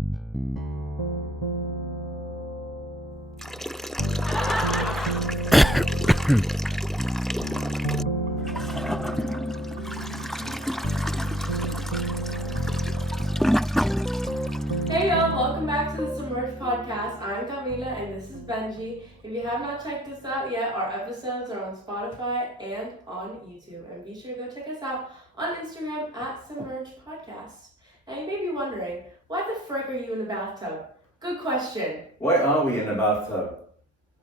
Hey y'all, welcome back to the Submerged Podcast. I'm Camila and this is Benji. If you have not checked us out yet, our episodes are on Spotify and on YouTube. And be sure to go check us out on Instagram at Submerged Podcast. Now you may be wondering, why the frick are you in a bathtub? Good question. Why are we in a bathtub?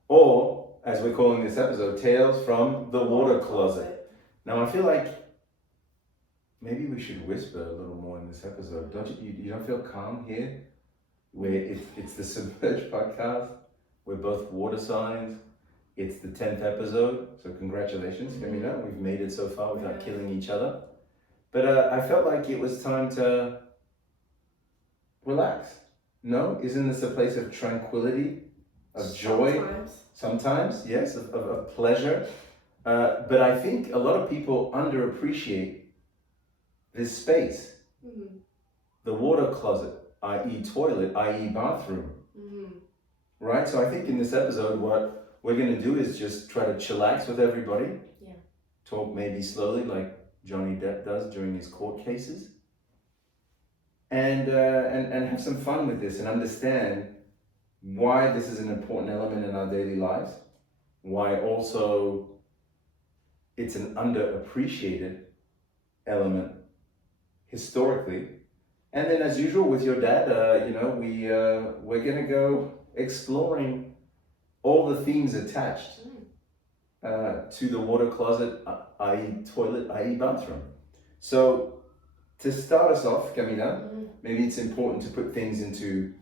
Or, as we're calling this episode, Tales from the Water Closet. Now, I feel like maybe we should whisper a little more in this episode. Don't you don't feel calm here? Where it's the Submerged Podcast. We're both water signs. It's the 10th episode, so congratulations, Camila. We've made it so far without killing each other. But I felt like it was time to relax. No? Isn't this a place of tranquility, of joy? Sometimes, yes, of pleasure. But I think a lot of people underappreciate this space. Mm-hmm. The water closet, i.e. toilet, i.e. bathroom. Mm-hmm. Right? So I think in this episode, what we're going to do is just try to chillax with everybody. Yeah. Talk maybe slowly like Johnny Depp does during his court cases. And have some fun with this and understand why this is an important element in our daily lives, why also it's an underappreciated element historically. And then as usual with your dad, we're gonna go exploring all the themes attached to the water closet, i.e. toilet, i.e. bathroom. So to start us off, Camila, maybe it's important to put things into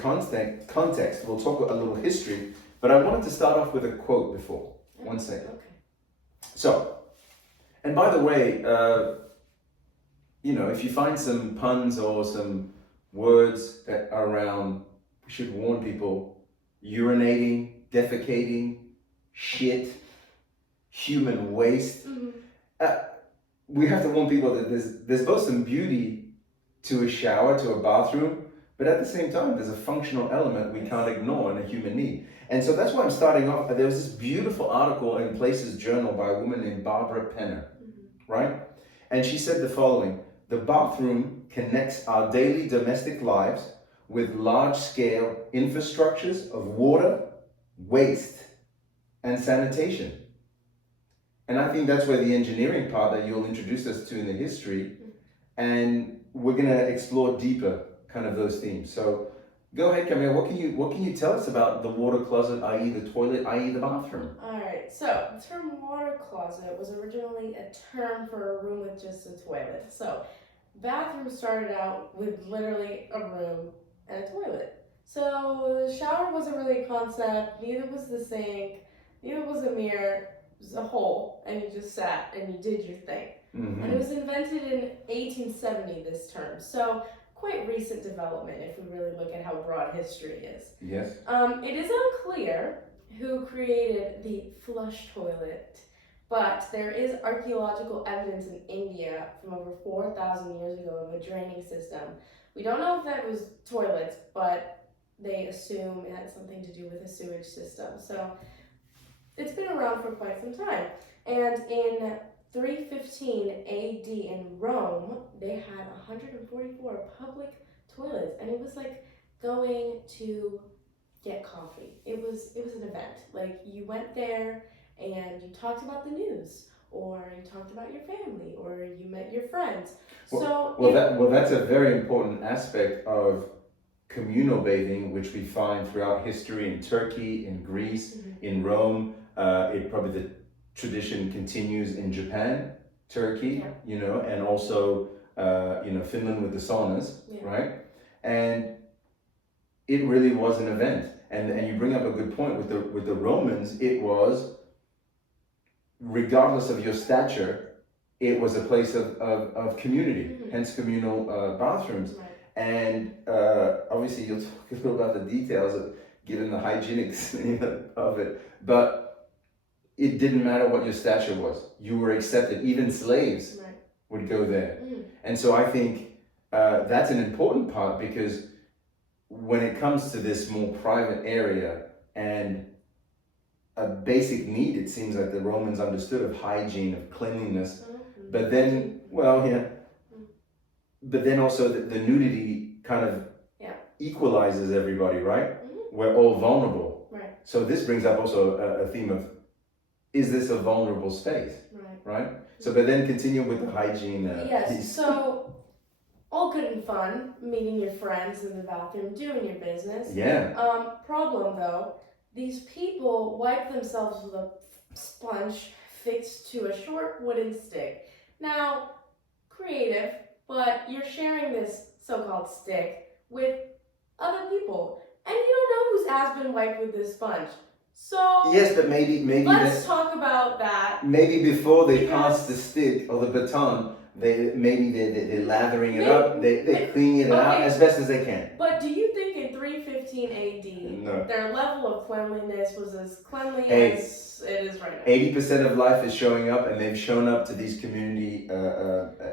context. We'll talk a little history, but I wanted to start off with a quote before. 1 second. Okay. So, and by the way, if you find some puns or some words that are around, we should warn people: urinating, defecating, shit, human waste. We have to warn people that there's both some beauty to a shower, to a bathroom, but at the same time, there's a functional element we can't ignore in a human need. And so that's why I'm starting off. There was this beautiful article in Places Journal by a woman named Barbara Penner, right? And she said the following: the bathroom connects our daily domestic lives with large-scale infrastructures of water, waste, and sanitation. And I think that's where the engineering part that you'll introduce us to in the history, and we're gonna explore deeper kind of those themes. So go ahead, Camille. What can you tell us about the water closet, i.e. the toilet, i.e. the bathroom? All right. So the term water closet was originally a term for a room with just a toilet. So bathroom started out with literally a room and a toilet. So the shower wasn't really a concept. Neither was the sink. Neither was a mirror. It was a hole, and you just sat and you did your thing. Mm-hmm. And it was invented in 1870, this term. So quite recent development if we really look at how broad history is. Yes. It is unclear who created the flush toilet, but there is archaeological evidence in India from over 4,000 years ago of a draining system. We don't know if that was toilets, but they assume it had something to do with a sewage system. So it's been around for quite some time. And in 315 AD in Rome, they had 144 public toilets, and it was like going to get coffee. It was an event. Like, you went there and you talked about the news, or you talked about your family, or you met your friends. That's a very important aspect of communal bathing, which we find throughout history in Turkey, in Greece, in Rome. The tradition continues in Japan, Turkey, and also Finland with the saunas, right? And it really was an event. And you bring up a good point with the Romans. It was, regardless of your stature, it was a place of community, hence communal bathrooms. Right. And obviously you'll talk a little about the details of given the hygienics of it, but it didn't matter what your stature was. You were accepted. Even slaves would go there. And so I think that's an important part, because when it comes to this more private area and a basic need, it seems like the Romans understood of hygiene, of cleanliness, but then, well, yeah, but then also the nudity kind of equalizes everybody, right? We're all vulnerable. Right. So this brings up also a theme of, is this a vulnerable space? Right? So, but then continue with the hygiene yes, piece. so all good and fun, meeting your friends in the bathroom, doing your business. Yeah. Problem though, these people wipe themselves with a sponge fixed to a short wooden stick. Now, creative, but you're sharing this so-called stick with other people, and you don't know whose ass been wiped with this sponge. So yes, but maybe let's talk about that. Maybe before they pass the stick or the baton, they're lathering it up. They clean it out as best as they can. But do you think in 315 AD, their level of cleanliness was as cleanly as it is right now? 80% of life is showing up, and they've shown up to these community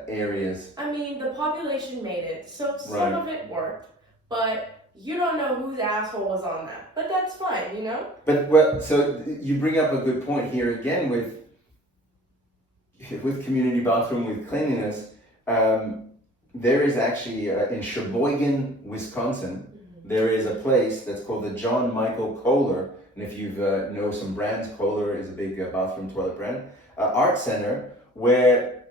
areas. I mean, the population made it, so some of it worked, but you don't know whose asshole was on that. But that's fine, you know? But well, so you bring up a good point here again with community bathroom, with cleanliness. There is actually in Sheboygan, Wisconsin, there is a place that's called the John Michael Kohler, and if you know some brands, Kohler is a big bathroom toilet brand, art center, where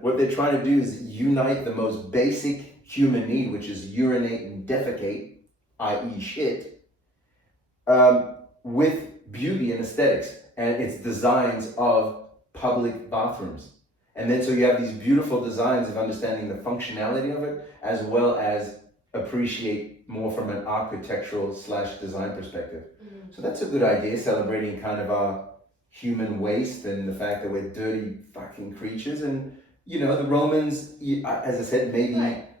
what they're trying to do is unite the most basic human need, which is urinate and defecate, i.e. shit, with beauty and aesthetics, and it's designs of public bathrooms. And then so you have these beautiful designs of understanding the functionality of it, as well as appreciate more from an architectural / design perspective. So that's a good idea, celebrating kind of our human waste and the fact that we're dirty fucking creatures. And you know, the Romans, as I said, maybe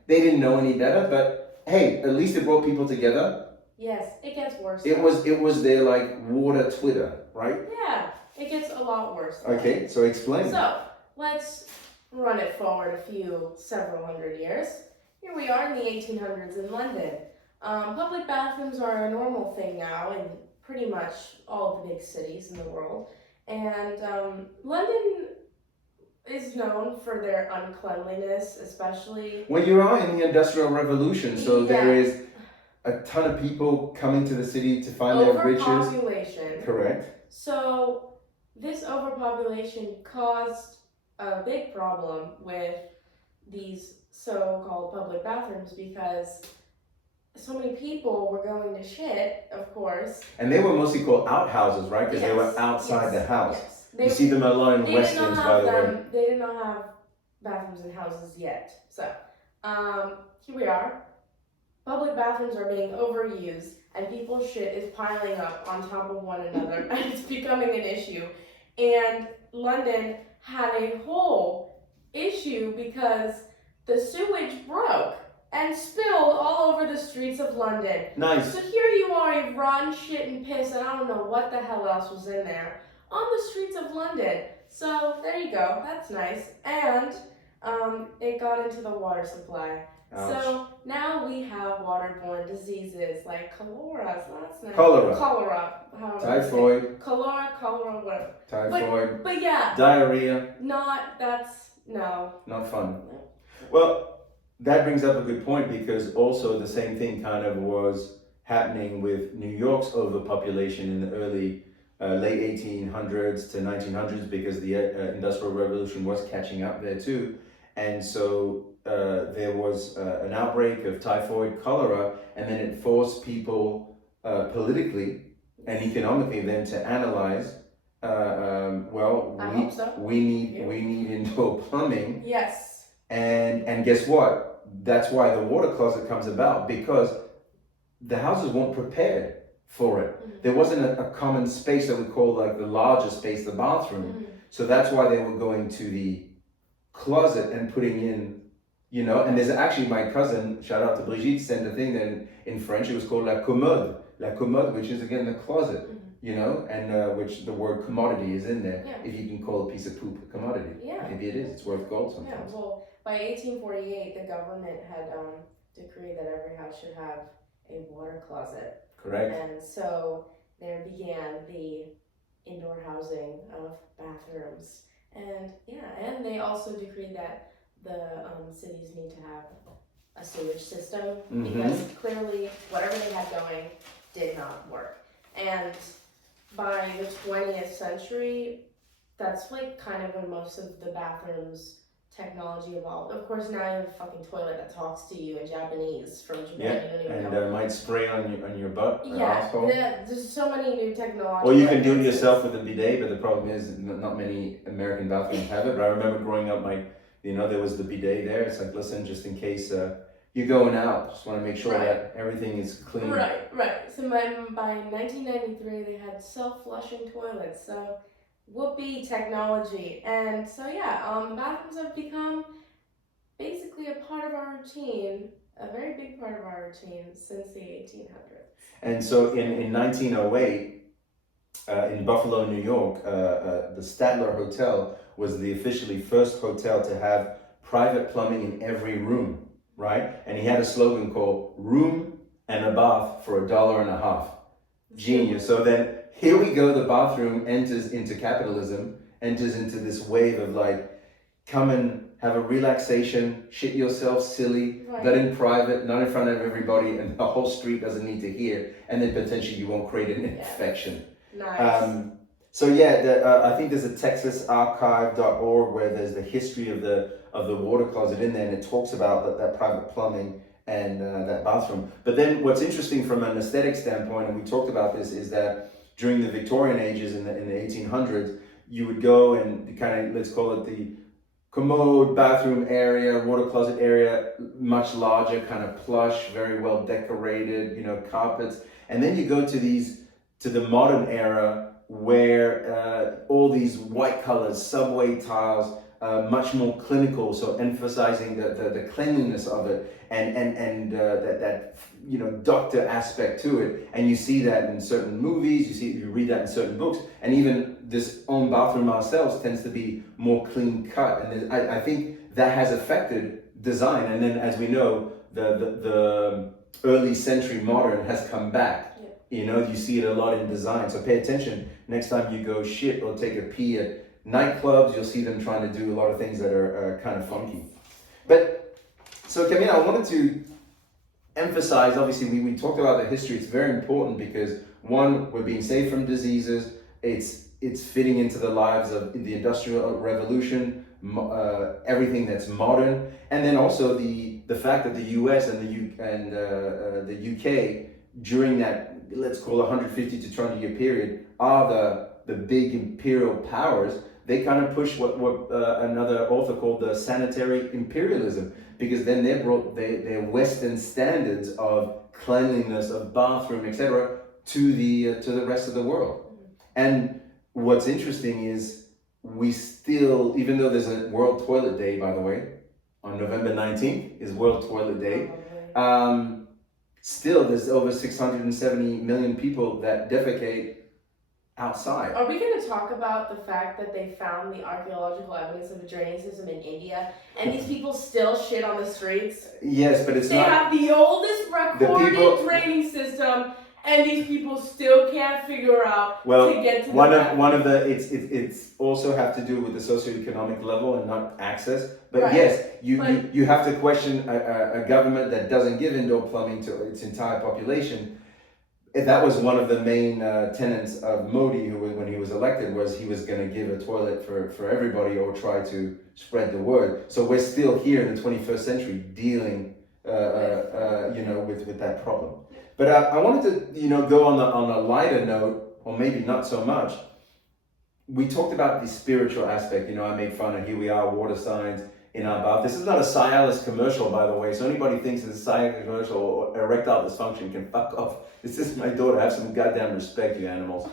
they didn't know any better, but hey, at least it brought people together. Yes, it gets worse. It was their like water Twitter, right? Yeah, it gets a lot worse. Okay, so explain. So let's run it forward several hundred years. Here we are in the 1800s in London. Public bathrooms are a normal thing now in pretty much all of the big cities in the world. And London is known for their uncleanliness, especially. Well, you are in the Industrial Revolution, so there is a ton of people coming to the city to find their riches. Overpopulation. Correct. So this overpopulation caused a big problem with these so-called public bathrooms because so many people were going to shit, of course. And they were mostly called outhouses, right? Because they were outside the house. Yes. You see them a lot in westerns, by the way. They did not have bathrooms in houses yet. So, here we are. Public bathrooms are being overused, and people's shit is piling up on top of one another, and it's becoming an issue. And London had a whole issue because the sewage broke and spilled all over the streets of London. Nice. So here you are, you run, shit, and piss, and I don't know what the hell else was in there, on the streets of London. So there you go, that's nice. And it got into the water supply. Ouch. So now we have waterborne diseases like cholera. So that's nice. Cholera. Typhoid. Cholera, whatever. Typhoid. But yeah. Diarrhea. Not fun. No. Well, that brings up a good point, because also the same thing kind of was happening with New York's overpopulation in the early late 1800s to 1900s, because the Industrial Revolution was catching up there too. And so there was an outbreak of typhoid, cholera, and then it forced people politically and economically then to analyze, we need indoor plumbing. Yes. And guess what? That's why the water closet comes about, because the houses weren't prepared for it. Mm-hmm. There wasn't a common space that we call like the larger space, the bathroom. Mm-hmm. So that's why they were going to the closet and putting in, you know, and there's actually my cousin, shout out to Brigitte, sent a thing that in French it was called la commode, which is again the closet, mm-hmm. you know, and which the word commodity is in there. Yeah. If you can call a piece of poop a commodity. Yeah. Maybe it is, it's worth gold sometimes. Yeah, well, by 1848, the government had decreed that every house should have a water closet. Correct. And so there began the indoor housing of bathrooms. And and they also decreed that the cities need to have a sewage system because clearly whatever they had going did not work. And by the 20th century, that's like kind of when most of the bathrooms technology evolved. Of course, now you have a fucking toilet that talks to you in Japanese from Japan. Yeah, You don't even and know. might spray on your butt or Yeah, asshole. there's so many new technologies. Or you can do it yourself with a bidet, but the problem is not many American bathrooms have it. But I remember growing up, there was the bidet there. It's like, listen, just in case you're going out, just want to make sure that everything is clean. Right. So by 1993, they had self-flushing toilets. So whoopee technology. And so the bathrooms have become basically a part of our routine, a very big part of our routine since the 1800s. And so in 1908, in Buffalo, New York, the Statler Hotel was the officially first hotel to have private plumbing in every room, right? And he had a slogan called "Room and a Bath for $1.50." Genius. So then here we go, the bathroom enters into capitalism, enters into this wave of like, come and have a relaxation, shit yourself silly, but in private, not in front of everybody, and the whole street doesn't need to hear, and then potentially you won't create an infection. Nice. I think there's a texasarchive.org where there's the history of the water closet in there, and it talks about that private plumbing and that bathroom. But then what's interesting from an aesthetic standpoint, and we talked about this, is that during the Victorian ages in the 1800s, you would go and kind of, let's call it the commode, bathroom area, water closet area, much larger, kind of plush, very well decorated, carpets. And then you go to the modern era where all these white colors, subway tiles, much more clinical, so emphasizing the cleanliness of it and that doctor aspect to it. And you see that in certain movies, you read that in certain books, and even this own bathroom ourselves tends to be more clean cut. And I think that has affected design. And then, as we know, the early century modern has come back. You see it a lot in design. So pay attention next time you go shit or take a pee at nightclubs. You'll see them trying to do a lot of things that are kind of funky. But so Camila, I wanted to emphasize, obviously we talked about the history. It's very important because one, we're being saved from diseases. It's fitting into the lives of the Industrial Revolution, everything that's modern, and then also the fact that the U.S. and the U.K. during that, let's call 150 to 200 year period, are the big imperial powers. They kind of push what another author called the sanitary imperialism, because then they brought their Western standards of cleanliness, of bathroom, etc., to the rest of the world. And what's interesting is we still, even though there's a World Toilet Day, by the way, on November 19th is World Toilet Day. Still, there's over 670 million people that defecate outside. Are we going to talk about the fact that they found the archaeological evidence of a draining system in India, and these people still shit on the streets? Yes, but they have the oldest recorded draining system, and these people still can't figure out to get to one of the it's also have to do with the socioeconomic level and not access. But yes, you have to question a government that doesn't give indoor plumbing to its entire population. That was one of the main tenets of Modi, who when he was elected, was he was going to give a toilet for everybody or try to spread the word. So we're still here in the 21st century dealing with that problem. But I wanted to go on a lighter note, or maybe not so much. We talked about the spiritual aspect. I made fun of, here we are, water signs in our bath. This is not a Cialis commercial, by the way. So anybody thinks it's a Cialis commercial or erectile dysfunction can fuck off. This is my daughter. Have some goddamn respect, you animals.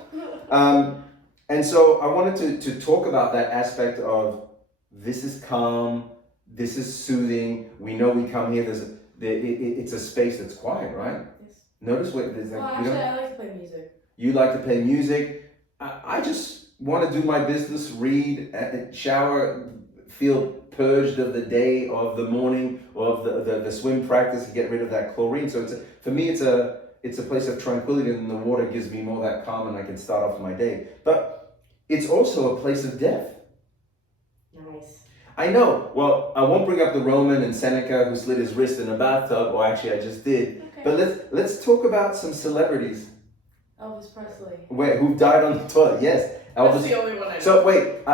And so I wanted to talk about that aspect of, this is calm, this is soothing. We know we come here, it's a space that's quiet, right? Yes. Notice what there's like. Well, actually, I like to play music. You like to play music. I just want to do my business, read, shower, feel purged of the day, or of the morning, or of the swim practice to get rid of that chlorine. So for me, it's a place of tranquility, and the water gives me more that calm, and I can start off my day. But it's also a place of death. Nice. I know. Well, I won't bring up the Roman and Seneca who slit his wrist in a bathtub, or actually I just did. Okay. But let's talk about some celebrities Elvis Presley. who died on the toilet. Yes, Elvis. That's the only one I know. So wait,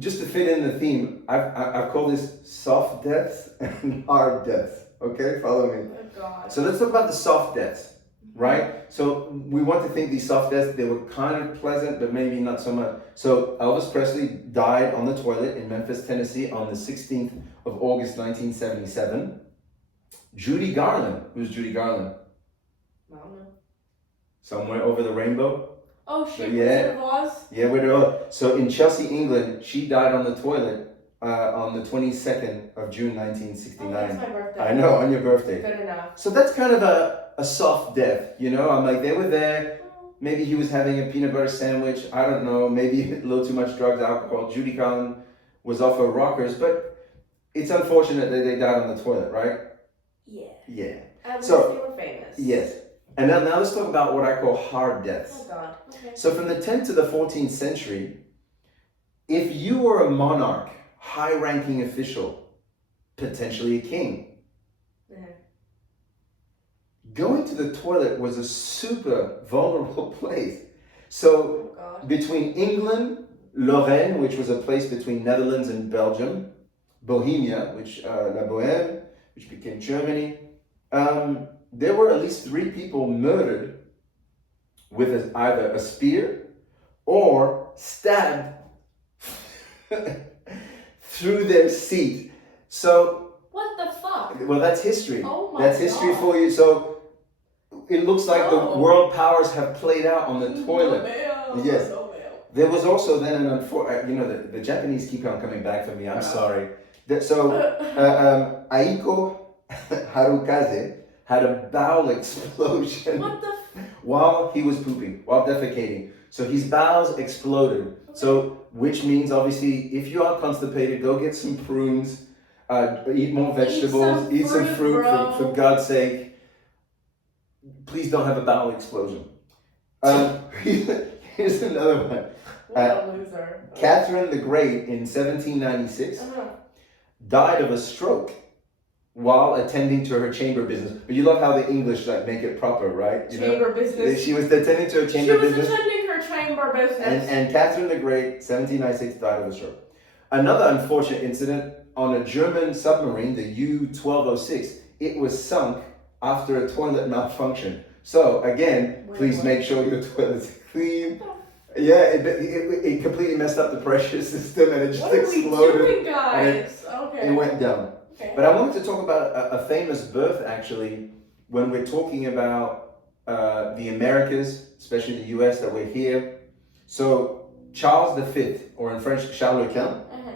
just to fit in the theme, I've called this soft deaths and hard deaths. Okay, follow me. Oh God. So let's talk about the soft deaths, right? So we want to think these soft deaths, they were kind of pleasant, but maybe not so much. So Elvis Presley died on the toilet in Memphis, Tennessee on the 16th of August, 1977. Judy Garland, who's Judy Garland? I don't know. Somewhere over the rainbow? Oh shit, Yeah. Wizard of Oz? Yeah, so in Chelsea, England, she died on the toilet on the 22nd of June, Oh, that's 1969. my birthday. I know, on your birthday. Good enough. So that's kind of a soft death, you know? I'm like, they were there. Maybe he was having a peanut butter sandwich. I don't know. Maybe a little too much drugs, alcohol. Judy Garland was off her rockers, but it's unfortunate that they died on the toilet, right? Yeah. Yeah. At least So- they were famous. Yes. And now let's talk about what I call hard deaths. Oh God. Okay. So from the 10th to the 14th century, if you were a monarch, high-ranking official, potentially a king, Yeah. going to the toilet was a super vulnerable place. So Oh God. between England, Lorraine, which was a place between Netherlands and Belgium, Bohemia, which La Bohème, which became Germany, there were at least 3 people murdered with either a spear or stabbed through their seat. So, What the fuck? well, that's history. Oh my That's history God. for you. So, it looks like the Oh. world powers have played out on the toilet. No, Yes. no. There was also then an the Japanese keep on coming back for me. I'm sorry. Aiko Harukaze had a bowel explosion What the while he was pooping, while defecating. So his bowels exploded. So, which means obviously, if you are constipated, go get some prunes, eat more vegetables, eat some fruit bro. for God's sake. Please don't have a bowel explosion. Here's another one. What a loser. Catherine the Great in 1796 Uh-huh. died of a stroke while attending to her chamber business. But you love how the English like make it proper, right? You Chamber business. She was attending to her She chamber was business. attending her chamber business. And Catherine the Great, 1796, died of a stroke. Another unfortunate incident on a German submarine, the U-1206, it was sunk after a toilet malfunction. So again, Wait, please what? make sure your toilet's clean. Yeah, it completely messed up the pressure system and it just What are we exploded. doing, guys? Okay. It went down. Okay. But I wanted to talk about a famous birth actually when we're talking about the Americas, especially the US that we're here. So Charles V, or in French, Charles Quint. Uh-huh.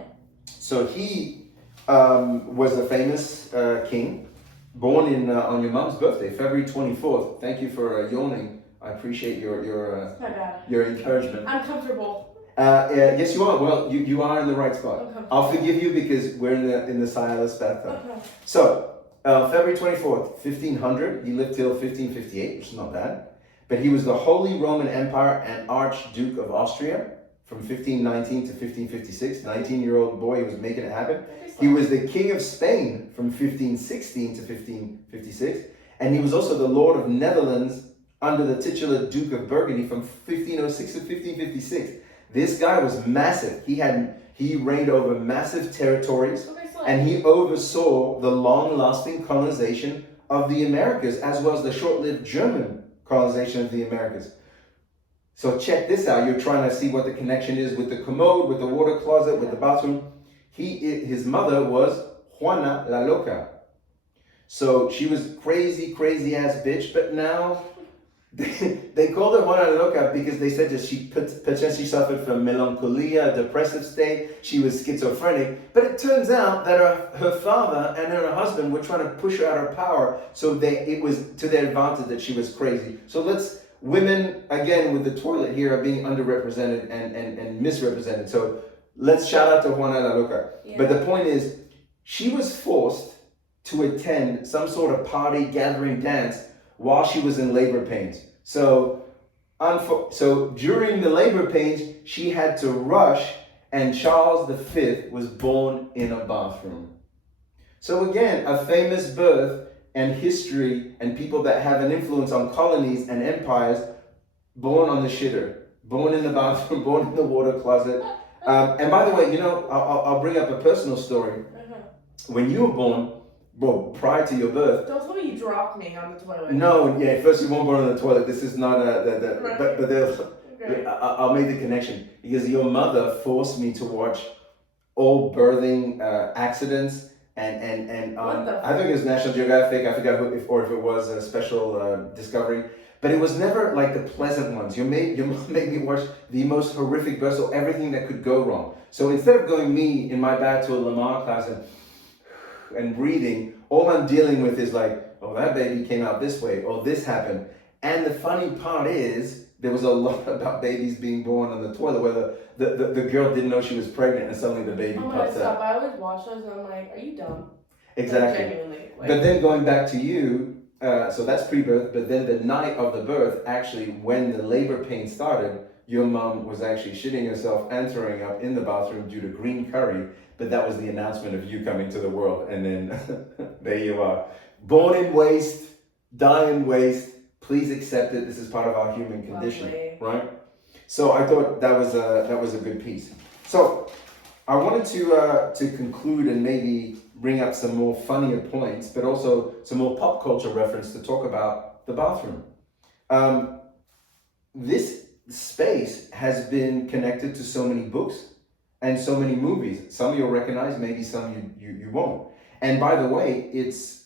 So he was a famous king, born on your mom's birthday, February 24th. Thank you for yawning. I appreciate your My bad. your encouragement. I'm comfortable. Yes, you are. Well, you are in the right spot. I'm comfortable. I'll forgive you because we're in the Silas bathtub. Uh-huh. So, February 24th, 1500, he lived till 1558, which is not bad. But he was the Holy Roman Empire and Archduke of Austria from 1519 to 1556. 19-year-old boy, he was making it happen. He was the King of Spain from 1516 to 1556. And he was also the Lord of Netherlands under the titular Duke of Burgundy from 1506 to 1556. This guy was massive. He reigned over massive territories. Okay, so And he oversaw the long-lasting colonization of the Americas, as well as the short-lived German colonization of the Americas. So check this out. You're trying to see what the connection is with the commode, with the water closet, with the bathroom. His mother was Juana la Loca. So she was crazy ass bitch, but now they called her Juana la Loca because they said that she potentially suffered from melancholia, a depressive state. She was schizophrenic. But it turns out that her father and her husband were trying to push her out of power. So it was to their advantage that she was crazy. So women, again, with the toilet here are being underrepresented and misrepresented. So let's shout out to Juana la Loca. Yeah. But the point is, she was forced to attend some sort of party, gathering, dance while she was in labor pains. So during the labor pains, she had to rush, and Charles V was born in a bathroom. So again, a famous birth and history and people that have an influence on colonies and empires, born on the shitter, born in the bathroom, born in the water closet. And by the way, I'll bring up a personal story. When you were born, well, prior to your birth. Don't tell me you dropped me on the toilet. No, yeah, first you weren't born on the toilet. This is not Right. but Okay. I'll make the connection because your mother forced me to watch all birthing accidents and What the I think it was National Geographic. I forgot if it was a special Discovery. But it was never like the pleasant ones. Your mom made me watch the most horrific births, so everything that could go wrong. So instead of going me in my bag to a Lamar class and breathing, all I'm dealing with is like, oh, that baby came out this way, or this happened. And the funny part is, there was a lot about babies being born on the toilet, where the girl didn't know she was pregnant and suddenly the baby Oh my pops God, out. stop. I always watch those and I'm like, are you dumb? Exactly. Like, genuinely. Like, But then going back to you, so that's pre-birth, but then the night of the birth, actually, when the labor pain started, your mom was actually shitting herself and throwing up in the bathroom due to green curry, but that was the announcement of you coming to the world, and then there you are. Born in waste, die in waste, please accept it, this is part of our human condition, lovely. right? So I thought that was a good piece. So I wanted to conclude and maybe bring up some more funnier points, but also some more pop culture reference to talk about the bathroom. This space has been connected to so many books and so many movies. Some you'll recognize, maybe some you won't. And by the way, it's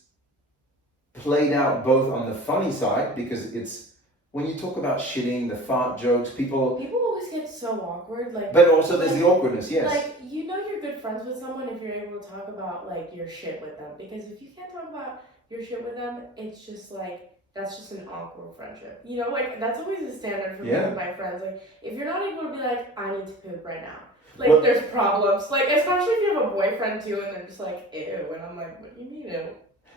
played out both on the funny side, because it's, when you talk about shitting, the fart jokes, people always get so awkward. Like, but also there's the awkwardness, yes. Like, you're good friends with someone if you're able to talk about like your shit with them. Because if you can't talk about your shit with them, it's just like, that's just an awkward friendship. Like, that's always a standard for me with my friends. Like, if you're not able to be like, I need to poop right now. Like, there's problems. Like, especially if you have a boyfriend too, and they're just like, ew. And I'm like, what do you mean ew?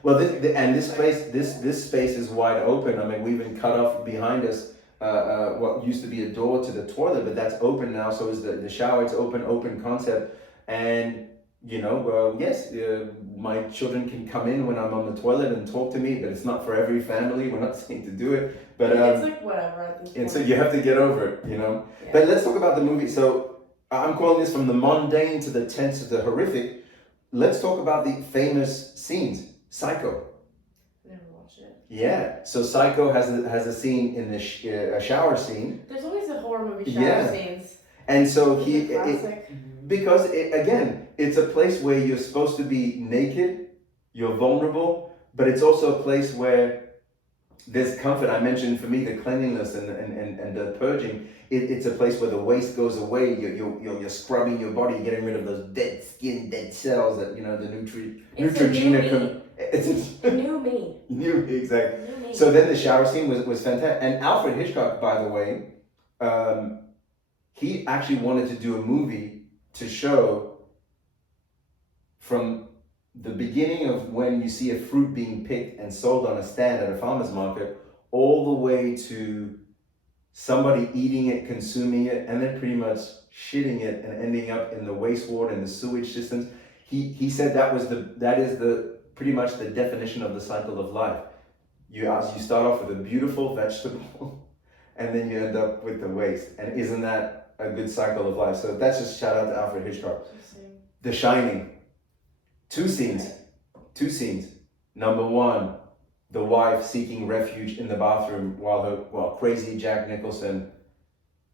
Well, this space is wide open. I mean, we even cut off behind us what used to be a door to the toilet, but that's open now. So is the shower. It's open concept. And yes, my children can come in when I'm on the toilet and talk to me, but it's not for every family. We're not saying to do it, but it's like whatever at this point. And so you have to get over it, Yeah. But let's talk about the movie. So I'm calling this from the mundane to the tense to the horrific. Let's talk about the famous scenes. Psycho. Never watched it. Yeah. So Psycho has a scene in the a shower scene. There's always a horror movie shower scenes. And so Because again, it's a place where you're supposed to be naked, you're vulnerable, but it's also a place where there's comfort. I mentioned for me the cleanliness and the purging. It's a place where the waste goes away. You're scrubbing your body, getting rid of those dead skin, dead cells that the Neutrogena. It's a new me. Exactly. New me. So then the shower scene was fantastic. And Alfred Hitchcock, by the way, he actually wanted to do a movie to show from the beginning of when you see a fruit being picked and sold on a stand at a farmer's market, all the way to somebody eating it, consuming it, and then pretty much shitting it and ending up in the wastewater and the sewage systems. He said that is pretty much the definition of the cycle of life. You start off with a beautiful vegetable, and then you end up with the waste. And isn't that a good cycle of life? So that's just shout out to Alfred Hitchcock. The Shining. Two scenes. Number one, the wife seeking refuge in the bathroom while crazy Jack Nicholson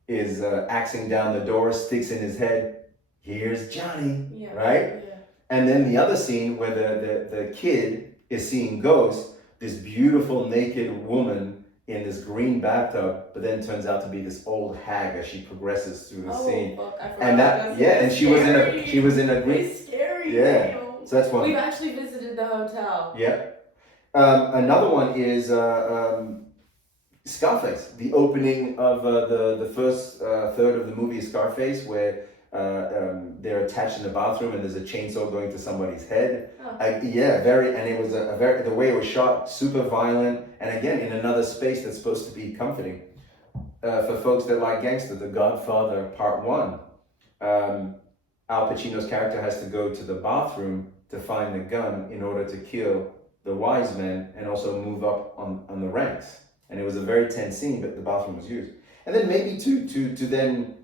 is axing down the door, sticks in his head. Here's Johnny, right? Yeah. And then the other scene where the kid is seeing ghosts, this beautiful naked woman in this green bathtub, but then turns out to be this old hag as she progresses through the scene. Fuck, I forgot. And and she was in a green. It's scary. Yeah. So that's one. We've actually visited the hotel. Yeah. Another one is Scarface. The opening of the first third of the movie is Scarface, where they're attached in the bathroom and there's a chainsaw going to somebody's head. Oh. Yeah, very, and it was a very, the way it was shot, super violent, and again, in another space that's supposed to be comforting. For folks that like gangster, The Godfather Part 1, Al Pacino's character has to go to the bathroom to find the gun in order to kill the wise man and also move up on the ranks. And it was a very tense scene, but the bathroom was used. And then maybe to then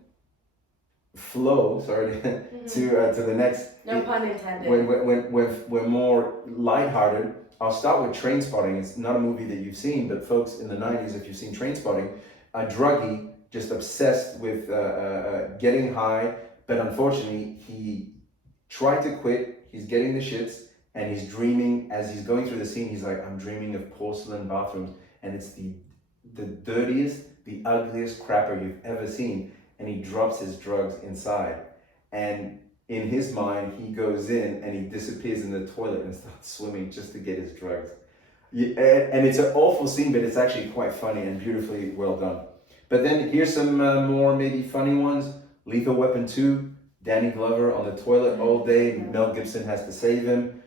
flow, to the next. No pun intended. When we're more lighthearted, I'll start with Trainspotting. It's not a movie that you've seen, but folks in the 90s, if you've seen Trainspotting, a druggie just obsessed with getting high, but unfortunately he tried to quit, he's getting the shits, and he's dreaming, as he's going through the scene, he's like, I'm dreaming of porcelain bathrooms, and it's the dirtiest, the ugliest crapper you've ever seen, and he drops his drugs inside, and in his mind, he goes in and he disappears in the toilet and starts swimming just to get his drugs. And it's an awful scene, but it's actually quite funny and beautifully well done. But then here's some more maybe funny ones. Lethal Weapon 2, Danny Glover on the toilet all day. Mel Gibson has to save him.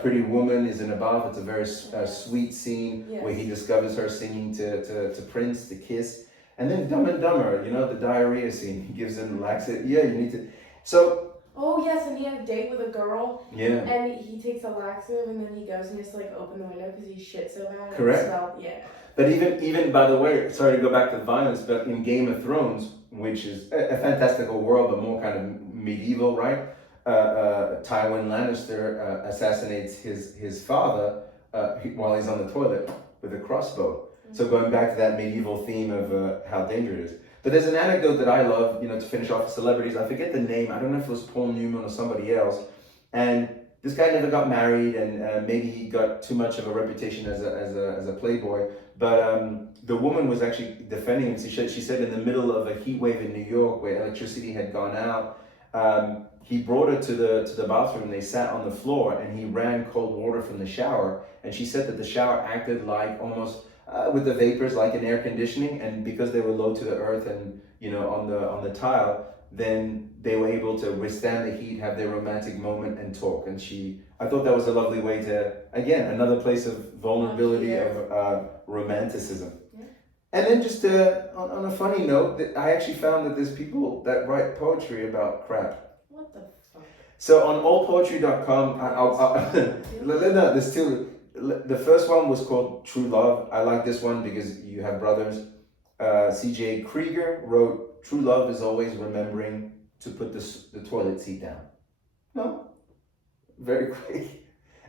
Pretty Woman is in a bath. It's a very sweet scene where he discovers her singing to Prince, to Kiss. And then Dumb and Dumber, you know, the diarrhea scene. He gives him laxative. Yeah, you need to. So. Oh yes, and he had a date with a girl. Yeah. And he takes a laxative, and then he goes and just like open the window because he shit so bad. Correct. Yeah. But even by the way, sorry to go back to violence, but in Game of Thrones, which is a fantastical world, but more kind of medieval, right? Tywin Lannister assassinates his father while he's on the toilet with a crossbow. Mm-hmm. So going back to that medieval theme of how dangerous it is. But there's an anecdote that I love, you know, to finish off with celebrities. I forget the name. I don't know if it was Paul Newman or somebody else. And this guy never got married, and maybe he got too much of a reputation as a playboy. But the woman was actually defending him. She said in the middle of a heat wave in New York where electricity had gone out, he brought her to the bathroom. They sat on the floor, and he ran cold water from the shower. And she said that the shower acted like almost with the vapors like an air conditioning, and because they were low to the earth and you know on the tile, then they were able to withstand the heat, have their romantic moment, and talk. And I thought that was a lovely way to, again, another place of vulnerability, of romanticism. Yeah. And then just on a funny note, I actually found that there's people that write poetry about crap. What the fuck? So on allpoetry.com, no, there's two. The first one was called True Love. I like this one because you have brothers. C.J. Krieger wrote, True love is always remembering to put the toilet seat down. No? Very quick.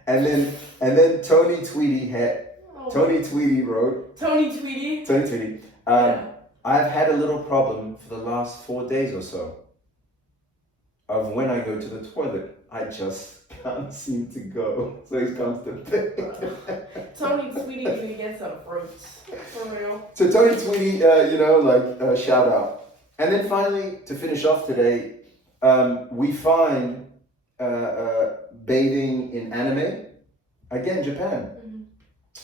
And then Tony Tweedy wrote. Tony Tweedy? Tony Tweedy. I've had a little problem for the last 4 days or so of when I go to the toilet, I just can't seem to go. So he's constipated. Tony Tweedy need to get some fruits. For real. So Tony Tweedy, shout out. And then finally, to finish off today, we find bathing in anime. Again, Japan. Mm-hmm.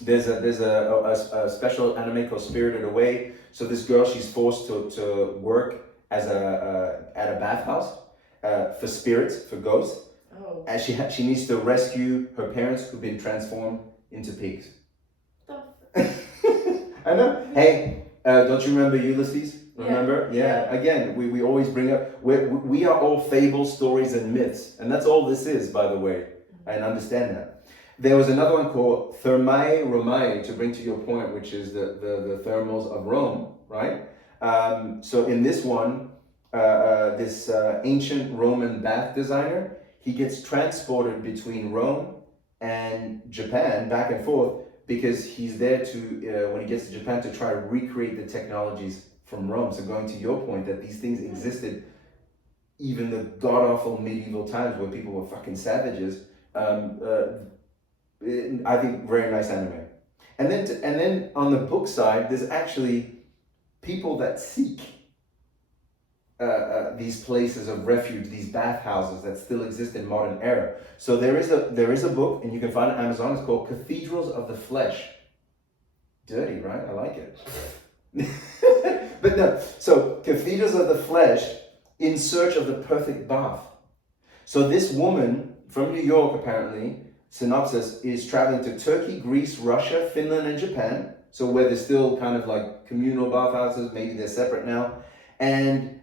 There's a special anime called Spirited Away. So this girl, she's forced to work as at a bathhouse for spirits, for ghosts. Oh. And she needs to rescue her parents who've been transformed into pigs. I know. Hey, don't you remember Ulysses? Remember? Yeah. Again, we always bring up, we are all fables, stories, and myths. And that's all this is, by the way. And understand that. There was another one called Thermae Romae, to bring to your point, which is the thermals of Rome, right? So in this one, this ancient Roman bath designer, he gets transported between Rome and Japan, back and forth, because he's there to, when he gets to Japan, to try to recreate the technologies from Rome. So going to your point that these things existed even the god-awful medieval times where people were fucking savages, I think very nice anime. And then on the book side, there's actually people that seek these places of refuge, these bathhouses that still exist in modern era. So there is a book, and you can find it on Amazon. It's called Cathedrals of the Flesh. Dirty, right? I like it. But no. So Cathedrals of the Flesh in search of the perfect bath. So this woman from New York, apparently, synopsis, is traveling to Turkey, Greece, Russia, Finland, and Japan. So where there's still kind of like communal bathhouses, maybe they're separate now, and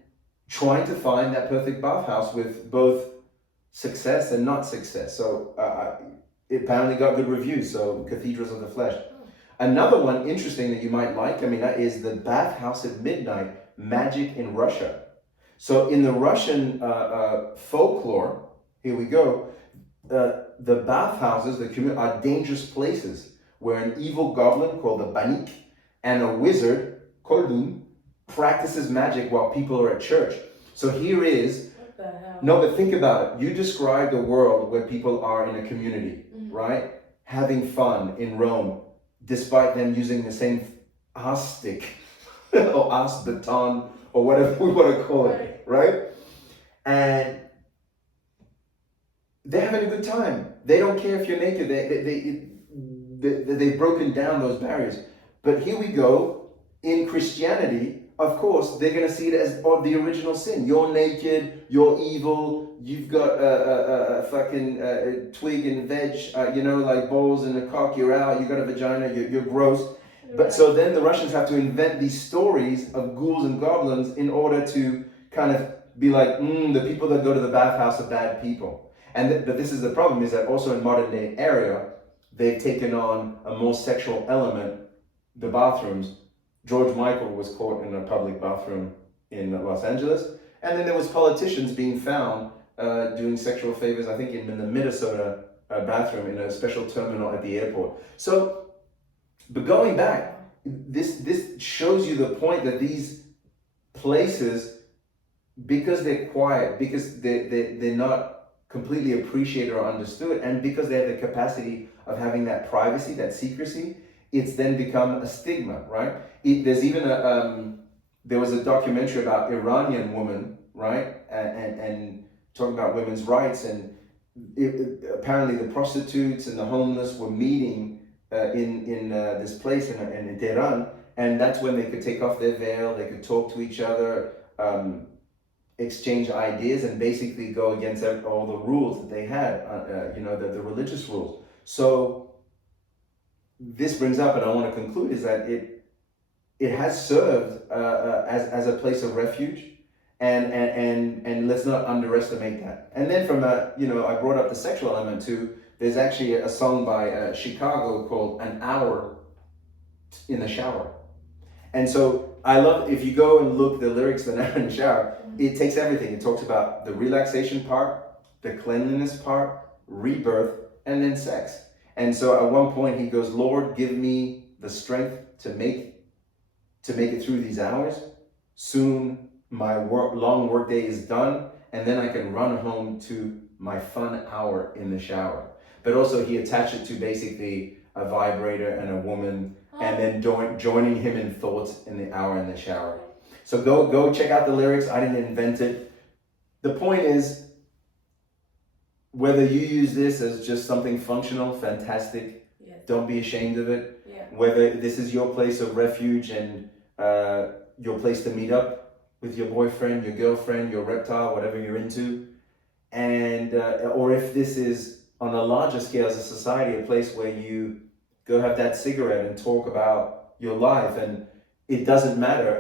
trying to find that perfect bathhouse with both success and not success. So it apparently got good reviews. So Cathedrals of the Flesh. Another one interesting that you might like, that is the Bathhouse at Midnight, Magic in Russia. So in the Russian folklore, here we go, the bathhouses, are dangerous places where an evil goblin called the Banik and a wizard, Koldun, practices magic while people are at church. So here is, What the hell? no, but think about it. You described a world where people are in a community, right? Having fun in Rome, despite them using the same ass stick or ass baton or whatever we want to call it, right? And they're having a good time. They don't care if you're naked. They've broken down those barriers. But here we go, in Christianity, of course, they're going to see it as the original sin. You're naked, you're evil, you've got a fucking twig and veg, like balls and a cock, you're out, you've got a vagina, you're gross. But so then the Russians have to invent these stories of ghouls and goblins in order to kind of be like, the people that go to the bathhouse are bad people. But this is the problem, is that also in modern day area, they've taken on a more sexual element, the bathrooms. George Michael was caught in a public bathroom in Los Angeles. And then there was politicians being found doing sexual favors, I think in the Minnesota bathroom in a special terminal at the airport. So, but going back, this shows you the point that these places, because they're quiet, because they're not completely appreciated or understood, and because they have the capacity of having that privacy, that secrecy, it's then become a stigma, right? There's even there was a documentary about Iranian woman, right? And talking about women's rights, and apparently the prostitutes and the homeless were meeting in this place in Tehran, and that's when they could take off their veil, they could talk to each other, exchange ideas, and basically go against all the rules that they had, the religious rules. So this brings up, and I want to conclude, is that it has served as a place of refuge, and let's not underestimate that. And then from I brought up the sexual element too. There's actually a song by Chicago called "An Hour in the Shower," and so I love, if you go and look the lyrics of "An Hour in the Shower," it takes everything. It talks about the relaxation part, the cleanliness part, rebirth, and then sex. And so at one point he goes, "Lord, give me the strength to make it through these hours. Soon my long work day is done, and then I can run home to my fun hour in the shower." But also he attached it to basically a vibrator and a woman, and then joining him in thoughts in the hour in the shower. So go check out the lyrics. I didn't invent it. The point is, whether you use this as just something functional, fantastic. Yes. Don't be ashamed of it. Yeah. Whether this is your place of refuge and your place to meet up with your boyfriend, your girlfriend, your reptile, whatever you're into, and or if this is on a larger scale as a society, a place where you go have that cigarette and talk about your life, and it doesn't matter.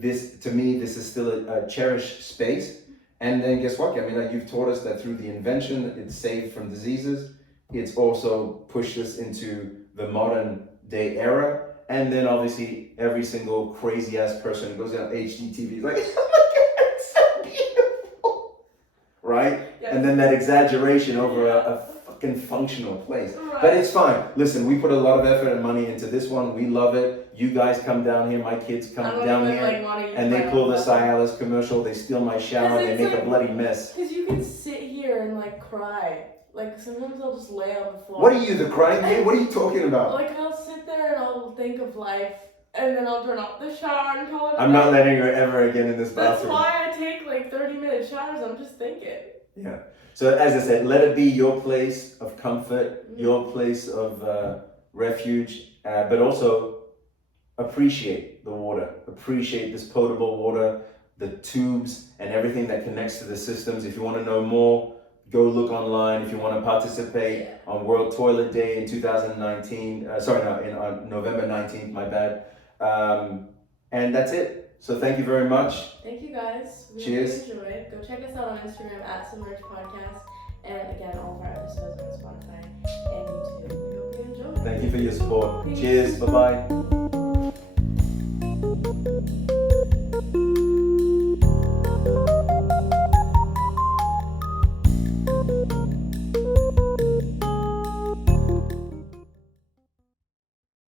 This to me, this is still a cherished space. And then guess what? You've taught us that through the invention, it's saved from diseases. It's also pushed us into the modern day era. And then obviously every single crazy ass person who goes on HGTV is like, "Oh my God, it's so beautiful," right? Yes. And then that exaggeration over a fucking functional place. Right. But it's fine. Listen, we put a lot of effort and money into this one. We love it. You guys come down here. My kids come down here. And they pull the Cialis commercial, they steal my shower, they make a bloody mess. Because you can sit here and cry. Sometimes I'll just lay on the floor. What are you, the crying game? What are you talking about? I'll sit there and I'll think of life, and then I'll turn off the shower and call it. I'm not letting her ever again in this bathroom. That's why I take 30-minute showers. I'm just thinking. Yeah. So as I said, let it be your place of comfort, your place of refuge, but also appreciate the water. Appreciate this potable water. the tubes and everything that connects to the systems. If you want to know more, go look online. If you want to participate on World Toilet Day in 2019, on November 19th, my bad. And that's it. So thank you very much. Thank you guys. We Cheers. Really enjoyed. Go check us out on Instagram at Submerge Podcast. And again, all of our episodes are on Spotify and YouTube. We hope you enjoy. Thank you for your support. Peace. Cheers. Bye-bye.